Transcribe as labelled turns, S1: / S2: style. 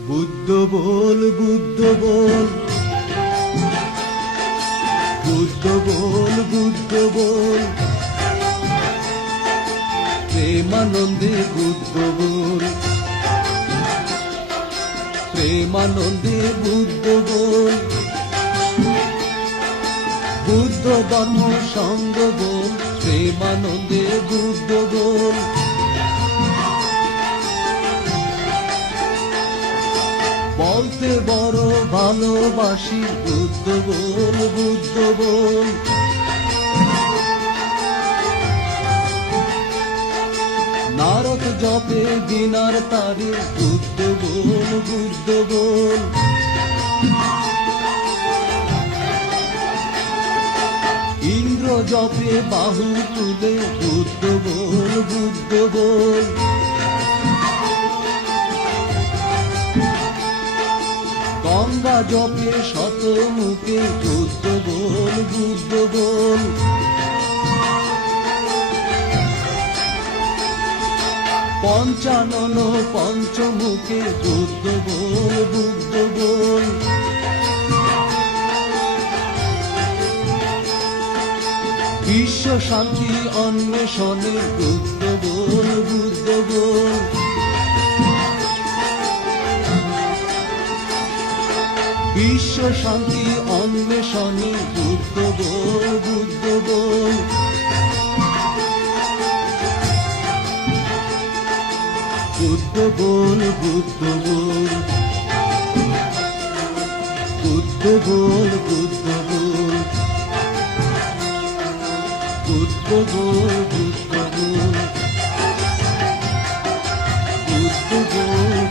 S1: বুদ্ধ বল বুদ্ধ বল। বুদ্ধ বল বুদ্ধ বল। প্রেমানন্দে বুদ্ধ বল। প্রেমানন্দে বুদ্ধ বল। বুদ্ধ ধর্ম সঙ্গ বল। প্রেমানন্দে বুদ্ধ বল। বলতে বড় ভালোবাসি বুদ্ধ বল বুদ্ধ বল। নারদ জপে দিনার তারে বুদ্ধ বল বুদ্ধ বল। ইন্দ্র জপে বাহু তুলে বুদ্ধ বল বুদ্ধ বল। গঙ্গা জপে শত মুখে বুদ্ধ বল বুদ্ধ বল। পঞ্চানন পঞ্চমুখে বুদ্ধ বল বুদ্ধ বল। বিশ্ব শান্তি অন্বেষণে বুদ্ধ বল বুদ্ধ বল। বিশ্ব শান্তি, অন্বেষণে বুদ্ধ বল বুদ্ধ বল। বুদ্ধ বল বুদ্ধ বল। বুদ্ধ বল বুদ্ধ বল। বুদ্ধ বল বুদ্ধ বল। বুদ্ধ বল